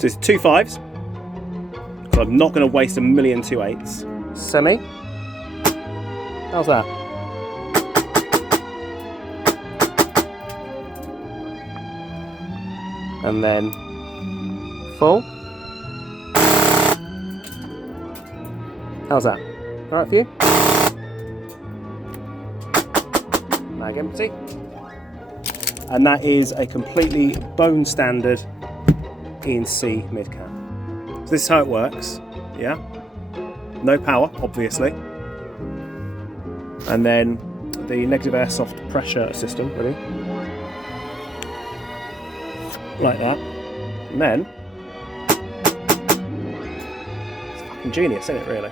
So it's 2 5s. So I'm not going to waste a million 2 8s. Semi. How's that? And then full. How's that? Alright for you? Mag empty. And that is a completely bone standard E&C mid-cap. So this is how it works, yeah? No power, obviously. And then the negative airsoft pressure system, ready? Like that. And then, it's fucking genius, isn't it, really?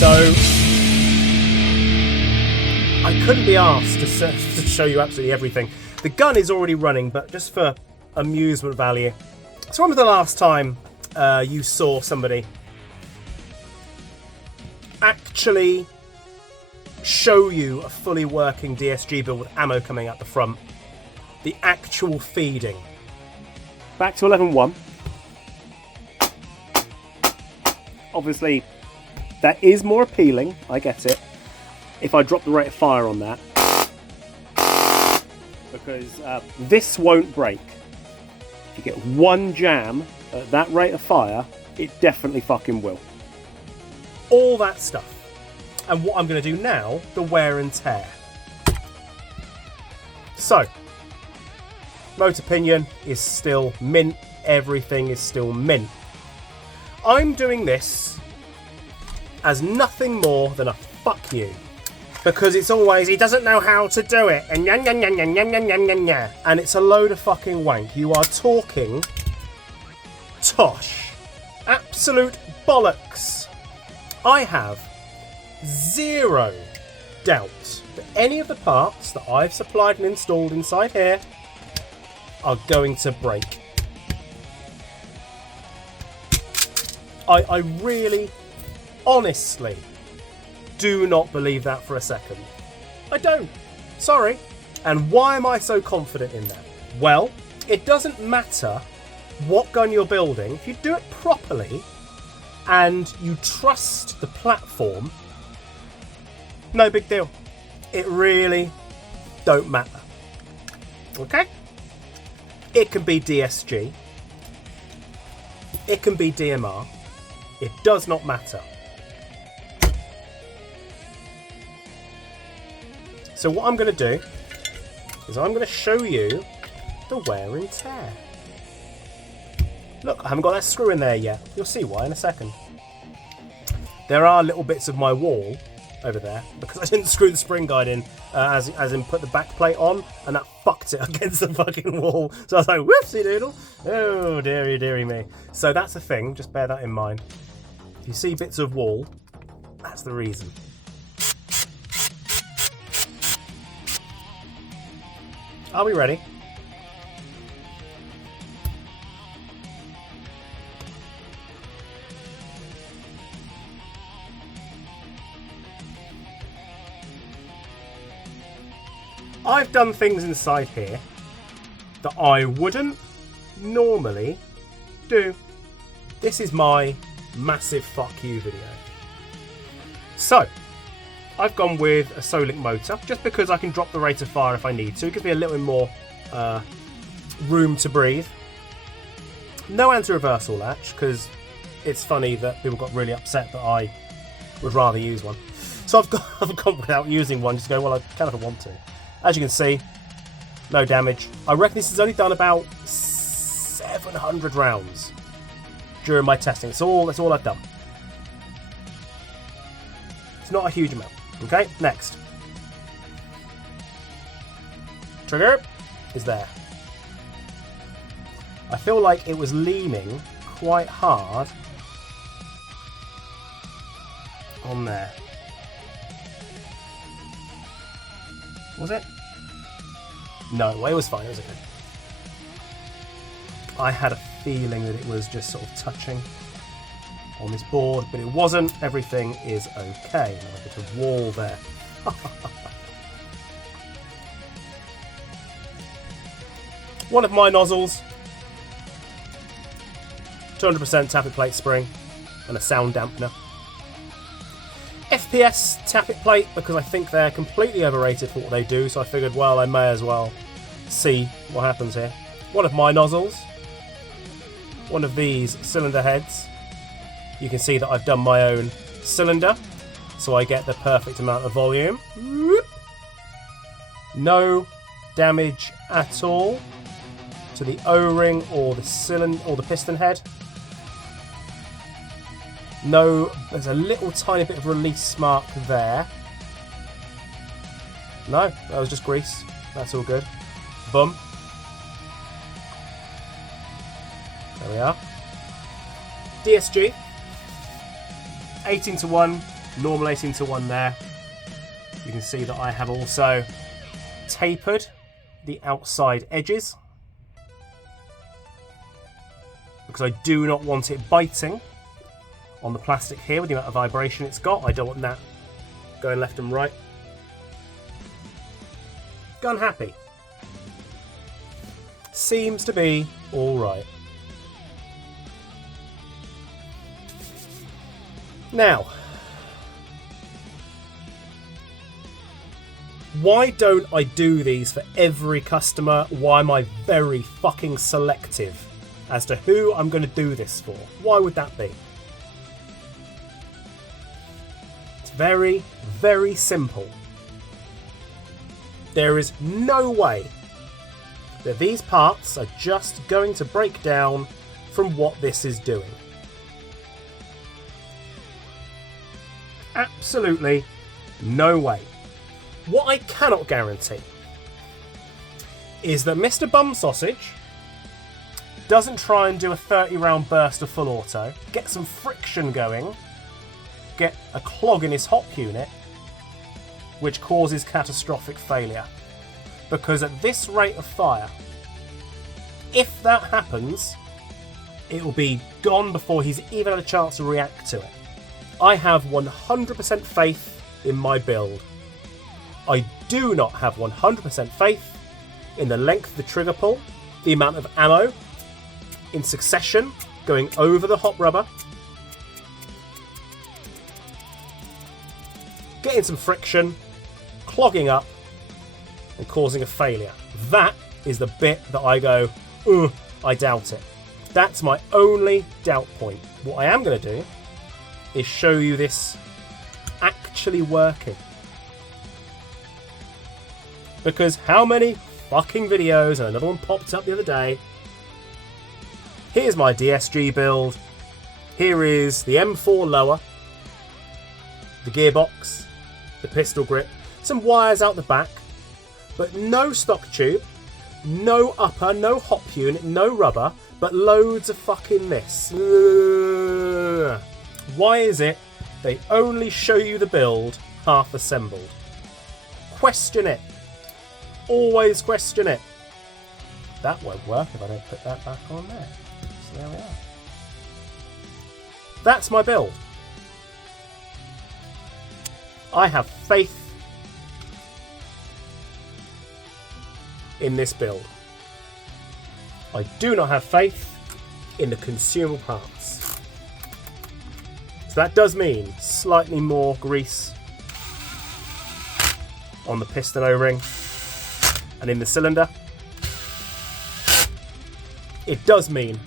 So I couldn't be asked to show you absolutely everything. The gun is already running, but just for amusement value. So when was the last time you saw somebody actually show you a fully working DSG build with ammo coming out the front? The actual feeding. Back to 11.1. Obviously, that is more appealing, I get it, if I drop the rate of fire on that. because this won't break. If you get one jam at that rate of fire, it definitely fucking will. All that stuff. And what I'm going to do now, the wear and tear. So, motor pinion is still mint. Everything is still mint. I'm doing this as nothing more than a fuck you. Because it's always, he doesn't know how to do it. And and it's a load of fucking wank. You are talking tosh. Absolute bollocks. I have zero doubt that any of the parts that I've supplied and installed inside here are going to break. I really, honestly, do not believe that for a second. I don't. Sorry. And why am I so confident in that? Well, it doesn't matter what gun you're building. If you do it properly and you trust the platform, no big deal. It really don't matter. Okay? It can be DSG. It can be DMR. It does not matter. So what I'm going to do is I'm going to show you the wear and tear. Look, I haven't got that screw in there yet. You'll see why in a second. There are little bits of my wall over there because I didn't screw the spring guide in as in put the back plate on, and that fucked it against the fucking wall. So I was like, whoopsie doodle. Oh, dearie me. So that's a thing. Just bear that in mind. If you see bits of wall, that's the reason. Are we ready? I've done things inside here that I wouldn't normally do. This is my massive fuck you video. So, I've gone with a Solic motor just because I can drop the rate of fire if I need to. It gives me a little bit more room to breathe. No anti-reversal latch because it's funny that people got really upset that I would rather use one. So I've gone without using one just to go, well, I can if I want to. As you can see, no damage. I reckon this has only done about 700 rounds during my testing. That's all I've done. It's not a huge amount. Okay, next. Trigger is there. I feel like it was leaning quite hard on there. Was it? No, it was fine. It was okay. I had a feeling that it was just sort of touching on this board, but it wasn't. Everything is okay. Now a bit of wall there. One of my nozzles, 200% tappet plate spring, and a sound dampener. FPS tappet plate because I think they're completely overrated for what they do, so I figured, well, I may as well see what happens here. One of my nozzles, one of these cylinder heads. You can see that I've done my own cylinder, so I get the perfect amount of volume. No damage at all to the O-ring or the cylinder or the piston head. No, there's a little tiny bit of release mark there. No, that was just grease. That's all good. Boom. There we are. DSG. 18:1, normal 18:1 there. You can see that I have also tapered the outside edges because I do not want it biting on the plastic here with the amount of vibration it's got. I don't want that going left and right. Gun happy. Seems to be alright. Now, Why don't I do these for every customer? Why am I very fucking selective as to who I'm going to do this for? Why would that be? It's very, very simple. There is no way that these parts are just going to break down from what this is doing. Absolutely no way. What I cannot guarantee is that Mr. Bum Sausage doesn't try and do a 30-round burst of full auto, get some friction going, get a clog in his hop unit, which causes catastrophic failure. Because at this rate of fire, if that happens, it will be gone before he's even had a chance to react to it. I have 100% faith in my build. I do not have 100% faith in the length of the trigger pull, the amount of ammo in succession going over the hop rubber, getting some friction, clogging up, and causing a failure. That is the bit that I go, ugh, I doubt it. That's my only doubt point. What I am going to do is show you this actually working. Because how many fucking videos, and another one popped up the other day. Here's my DSG build. Here is the M4 lower, the gearbox, the pistol grip, some wires out the back, but no stock tube, no upper, no hop unit, no rubber, but loads of fucking this. Ugh. Why is it they only show you the build half assembled? Question it. Always question it. That won't work if I don't put that back on there. So there we are. That's my build. I have faith in this build. I do not have faith in the consumable parts. So that does mean slightly more grease on the piston O-ring and in the cylinder. It does mean,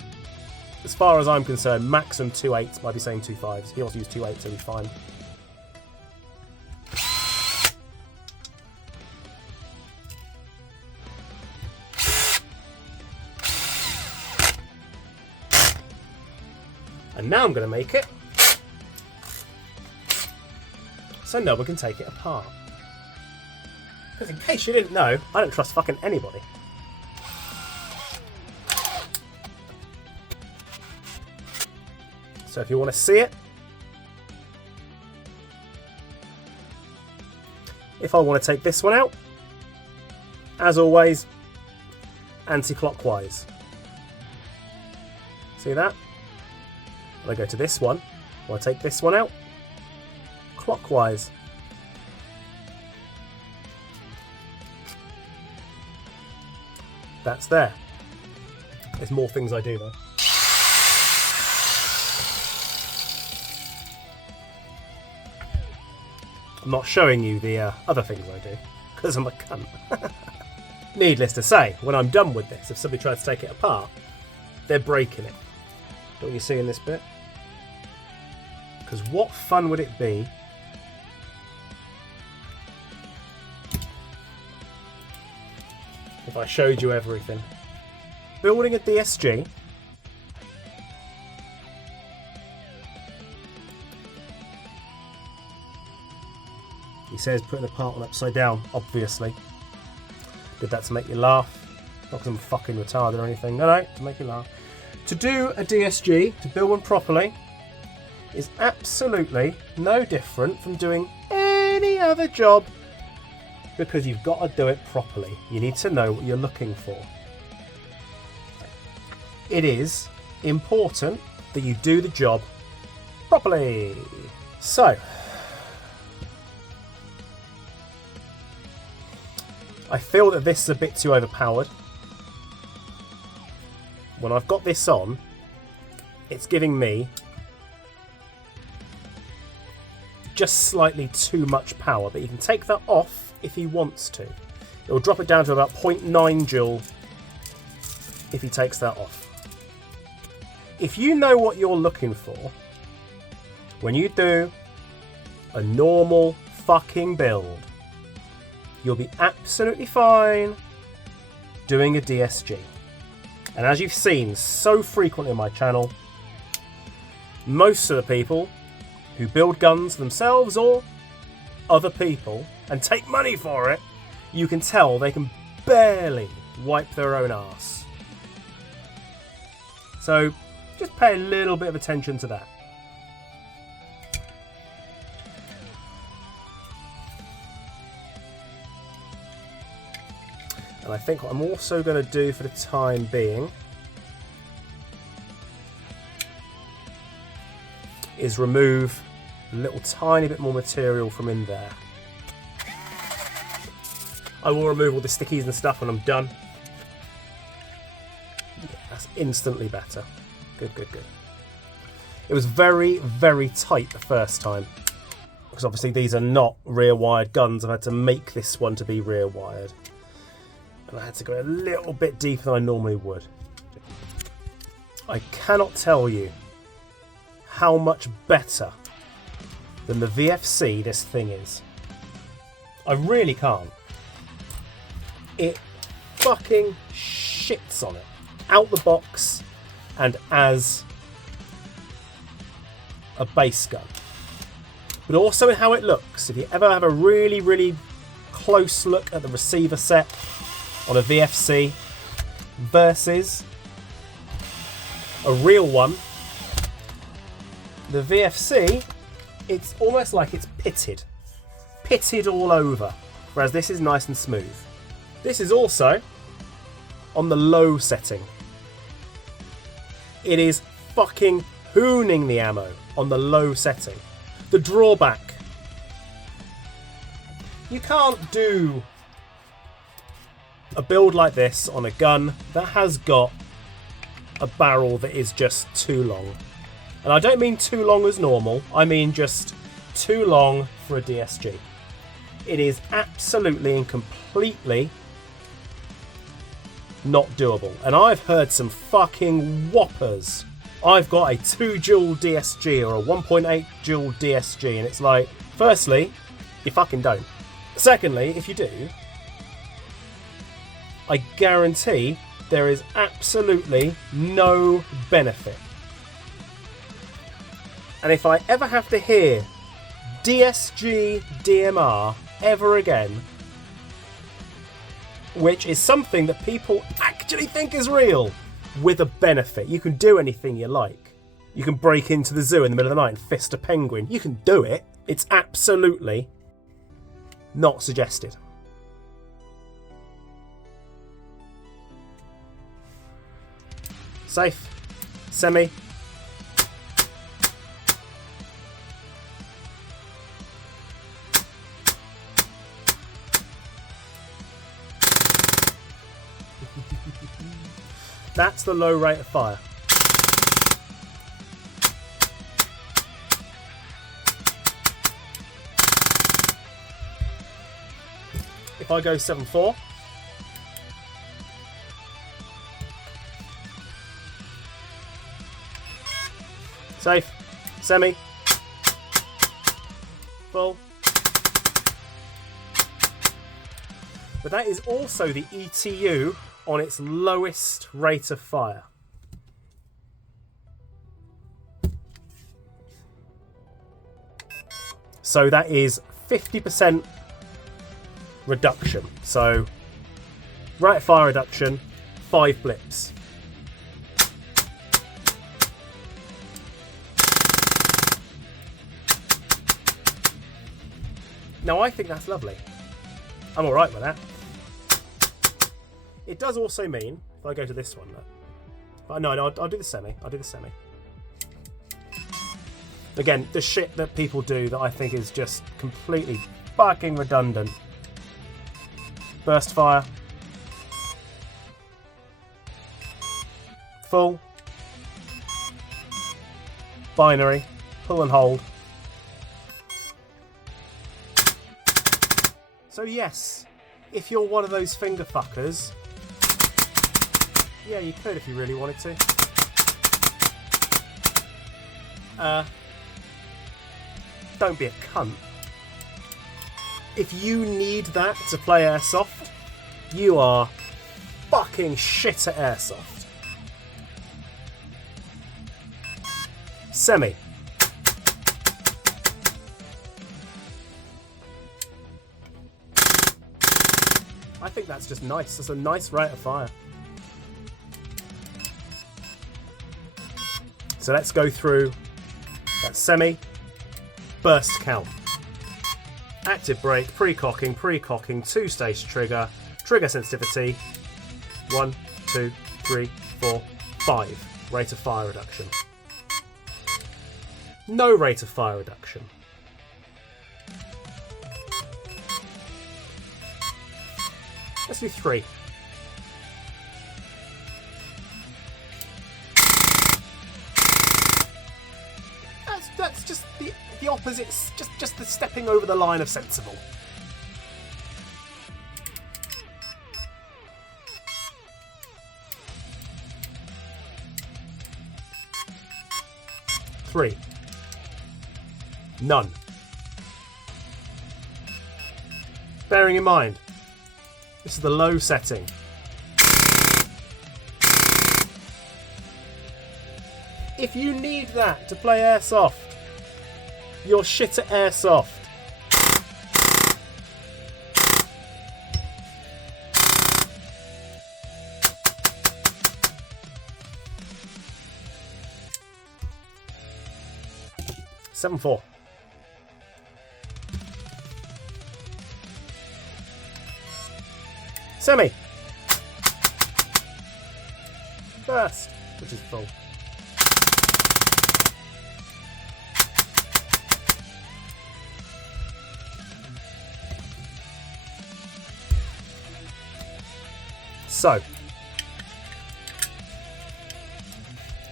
as far as I'm concerned, maximum 2.8s, might be saying 2.5s. He also used 2.8s, so he's fine. And now I'm going to make it so no one can take it apart. Because in case you didn't know, I don't trust fucking anybody. So if you want to see it, if I want to take this one out, as always, anti-clockwise. See that? When I go to this one, I want to take this one out, clockwise. That's there. There's more things I do though. I'm not showing you the other things I do, because I'm a cunt. Needless to say, when I'm done with this, if somebody tries to take it apart, they're breaking it. Don't you see in this bit? Because what fun would it be if I showed you everything? Building a DSG, he says putting the part on upside down, obviously. Did that to make you laugh? Not because I'm fucking retarded or anything. No, to make you laugh. To do a DSG, to build one properly, is absolutely no different from doing any other job, because you've got to do it properly. You need to know what you're looking for. It is important that you do the job properly. So, I feel that this is a bit too overpowered. When I've got this on, it's giving me just slightly too much power, but you can take that off if he wants to. It will drop it down to about 0.9 joule if he takes that off. If you know what you're looking for when you do a normal fucking build, you'll be absolutely fine doing a DSG. And as you've seen so frequently on my channel, most of the people who build guns themselves or other people and take money for it, you can tell they can barely wipe their own arse. So just pay a little bit of attention to that. And I think what I'm also going to do for the time being is remove a little tiny bit more material from in there. I will remove all the stickies and stuff when I'm done. Yeah, that's instantly better. Good, good, good. It was very, very tight the first time, because obviously these are not rear-wired guns. I've had to make this one to be rear-wired. And I had to go a little bit deeper than I normally would. I cannot tell you how much better than the VFC this thing is. I really can't. It fucking shits on it. Out the box and as a base gun. But also in how it looks. If you ever have a really, really close look at the receiver set on a VFC versus a real one, the VFC, it's almost like it's pitted all over, whereas this is nice and smooth. This is also on the low setting. It is fucking hooning the ammo on the low setting. The drawback, you can't do a build like this on a gun that has got a barrel that is just too long. And I don't mean too long as normal, I mean just too long for a DSG. It is absolutely and completely not doable. And I've heard some fucking whoppers. I've got a 2 joule DSG or a 1.8 joule DSG, and it's like, firstly, you fucking don't. Secondly, if you do, I guarantee there is absolutely no benefit. And if I ever have to hear DSG DMR ever again, which is something that people actually think is real, with a benefit. You can do anything you like. You can break into the zoo in the middle of the night and fist a penguin. You can do it. It's absolutely not suggested. Safe. Semi. That's the low rate of fire. If I go 7.4, safe, semi, full. But that is also the ETU on its lowest rate of fire. So that is 50% reduction. So rate of fire reduction, 5 blips. Now I think that's lovely. I'm alright with that. It does also mean, if I go to this one, no, I'll do the semi. I'll do the semi. Again, the shit that people do that I think is just completely fucking redundant. Burst fire. Full. Binary. Pull and hold. So yes, if you're one of those finger fuckers, yeah, you could if you really wanted to. Don't be a cunt. If you need that to play Airsoft, you are fucking shit at Airsoft. Semi. I think that's just nice. That's a nice rate of fire. So let's go through that semi, burst count. Active brake, pre-cocking, two-stage trigger, trigger sensitivity, 1, 2, 3, 4, 5. Rate of fire reduction. No rate of fire reduction. Let's do 3. That's just the opposite, just the stepping over the line of sensible. Three. None. Bearing in mind, this is the low setting. If you need that to play Airsoft, you're shit at Airsoft. Seven 4. Semi. Burst, which is full. So,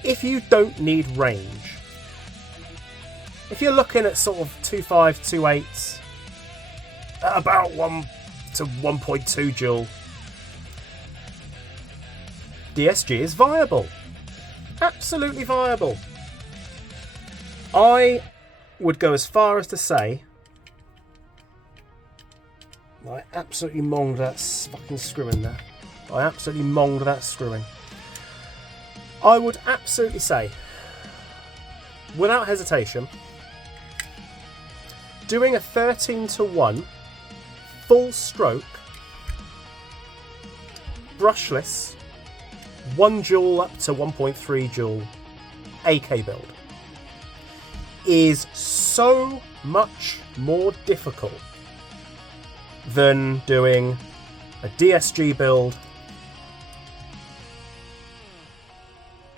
if you don't need range, if you're looking at sort of 2.5, 2.8, at about 1 to 1.2 joule, DSG is viable. Absolutely viable. I would go as far as to say, I absolutely monged that fucking screwing there. I absolutely monged that screwing. I would absolutely say, without hesitation, doing a 13-to-1 full stroke, brushless, 1 joule up to 1.3 joule AK build is so much more difficult than doing a DSG build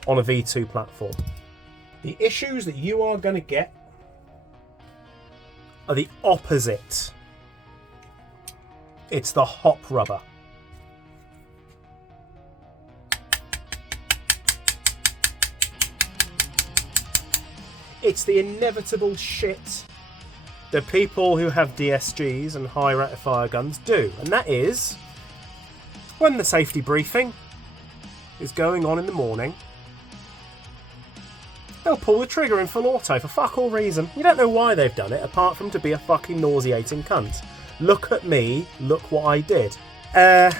on a V2 platform. The issues that you are going to get are the opposite. It's the hop rubber. It's the inevitable shit that people who have DSGs and high rate of fire guns do, and that is when the safety briefing is going on in the morning, they'll pull the trigger in full auto for fuck all reason. You don't know why they've done it, apart from to be a fucking nauseating cunt. Look at me, look what I did. How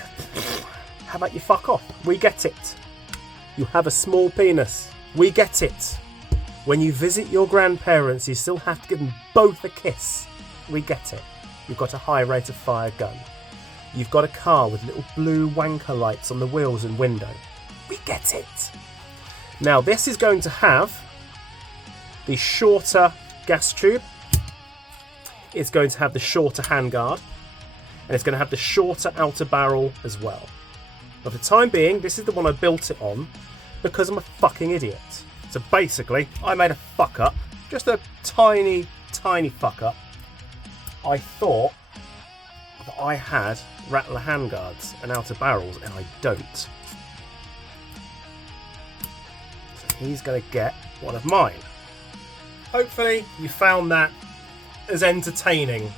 about you fuck off? We get it. You have a small penis. We get it. When you visit your grandparents, you still have to give them both a kiss. We get it. You've got a high rate of fire gun. You've got a car with little blue wanker lights on the wheels and window. We get it. Now this is going to have the shorter gas tube. It's going to have the shorter handguard. And it's going to have the shorter outer barrel as well. But for the time being, this is the one I built it on because I'm a fucking idiot. So basically, I made a fuck up. Just a tiny, tiny fuck up. I thought that I had Rattler handguards and outer barrels, and I don't. So he's going to get one of mine. Hopefully you found that as entertaining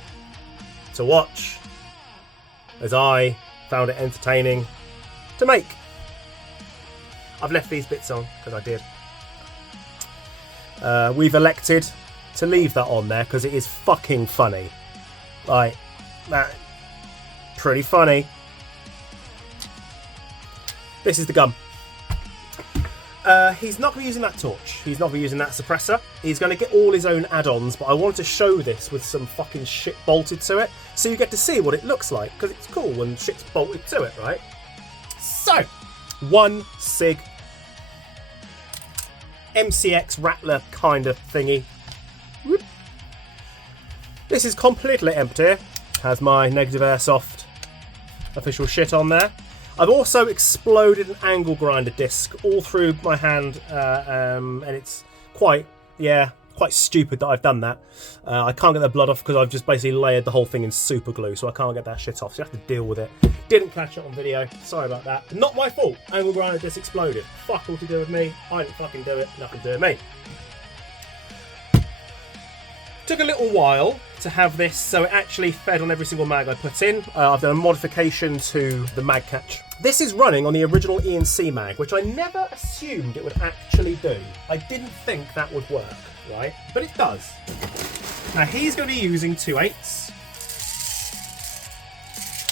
to watch as I found it entertaining to make. I've left these bits on because I did. We've elected to leave that on there because it is fucking funny. Like, that, pretty funny. This is the gun. He's not going to be using that torch. He's not going to be using that suppressor. He's going to get all his own add-ons, but I wanted to show this with some fucking shit bolted to it, so you get to see what it looks like, because it's cool when shit's bolted to it, right? So, 1 SIG MCX Rattler kind of thingy. Whoop. This is completely empty. Has my negative airsoft official shit on there. I've also exploded an angle grinder disc all through my hand, and it's quite stupid that I've done that. I can't get the blood off because I've just basically layered the whole thing in super glue, so I can't get that shit off, so you have to deal with it. Didn't catch it on video, sorry about that. Not my fault, angle grinder disc exploded. Fuck all to do with me, I didn't fucking do it, nothing to do with me. Took a little while to have this so it actually fed on every single mag I put in. I've done a modification to the mag catch. This is running on the original E&C mag, which I never assumed it would actually do. I didn't think that would work, right? But it does. Now he's going to be using 2/8s.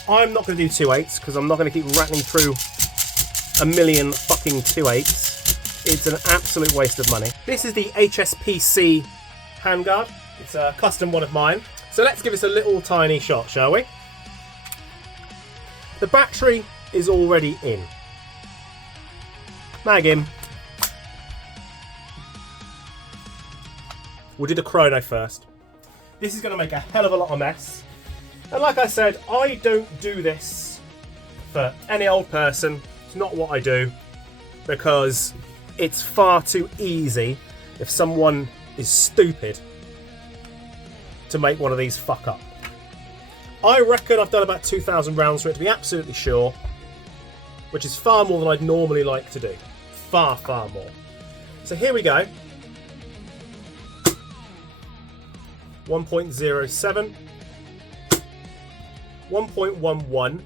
I'm not going to do 2/8s because I'm not going to keep rattling through a million fucking 2/8s. It's an absolute waste of money. This is the HSPC handguard. It's a custom one of mine. So let's give this a little tiny shot, shall we? The battery is already in. Mag in. We'll do the chrono first. This is going to make a hell of a lot of mess. And like I said, I don't do this for any old person. It's not what I do. Because it's far too easy if someone is stupid to make one of these fuck up. I reckon I've done about 2,000 rounds for it to be absolutely sure, which is far more than I'd normally like to do. Far, far more. So here we go. 1.07, 1.11,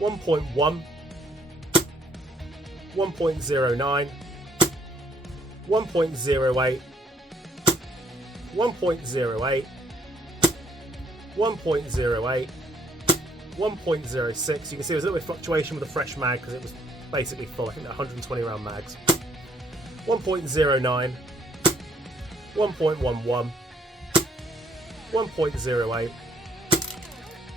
1.1, 1.09, 1.08, 1.08, 1.08, 1.06. You can see there's a little bit of fluctuation with the fresh mag because it was basically full. I think they're 120 round mags. 1.09, 1.11, 1.08,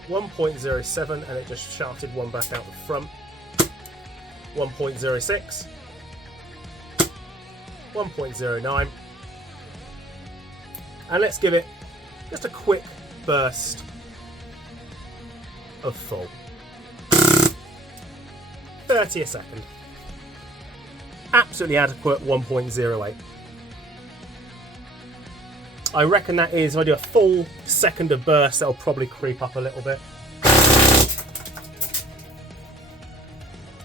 1.07, and it just shafted one back out the front. 1.06, 1.09, and let's give it just a quick burst of full. 30 a second. Absolutely adequate 1.08. I reckon that is, if I do a full second of burst, that'll probably creep up a little bit.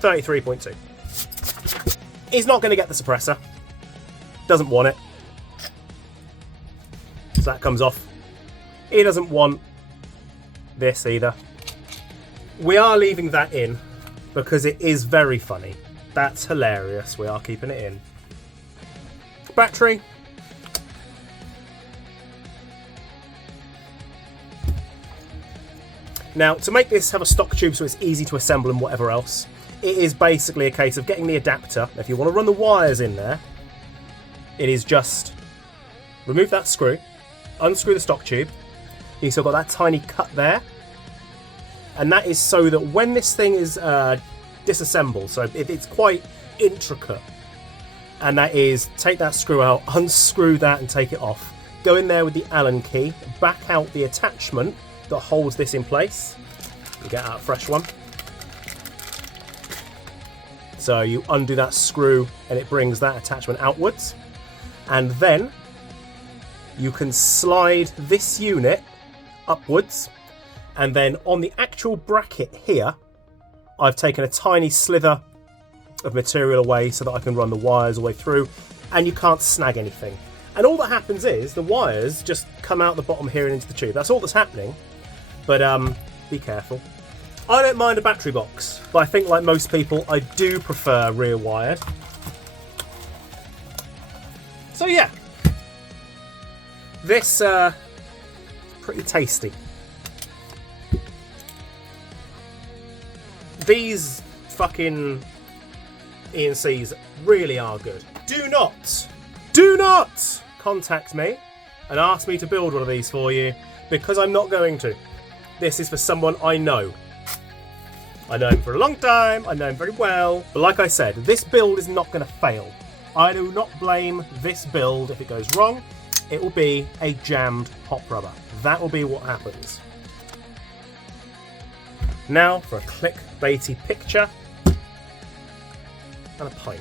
33.2. He's not going to get the suppressor. Doesn't want it. So that comes off. He doesn't want this either. We are leaving that in because it is very funny. That's hilarious. We are keeping it in. Battery. Now, to make this have a stock tube so it's easy to assemble and whatever else, it is basically a case of getting the adapter. If you want to run the wires in there, it is just remove that screw, unscrew the stock tube. You've still got that tiny cut there. And that is so that when this thing is disassembled, so it's quite intricate, and that is take that screw out, unscrew that and take it off. Go in there with the Allen key, back out the attachment that holds this in place. You get out a fresh one. So you undo that screw and it brings that attachment outwards. And then you can slide this unit upwards, and then on the actual bracket here, I've taken a tiny slither of material away so that I can run the wires all the way through, and you can't snag anything. And all that happens is the wires just come out the bottom here and into the tube. That's all that's happening. But be careful. I don't mind a battery box, but I think like most people, I do prefer rear wired. So yeah, this pretty tasty. These fucking ENCs really are good. Do not contact me and ask me to build one of these for you, because I'm not going to. This is for someone I know. I know him for a long time, I know him very well, but like I said, this build is not going to fail. I do not blame this build if it goes wrong. It will be a jammed hop rubber. That will be what happens. Now for a clickbaity picture and a pint.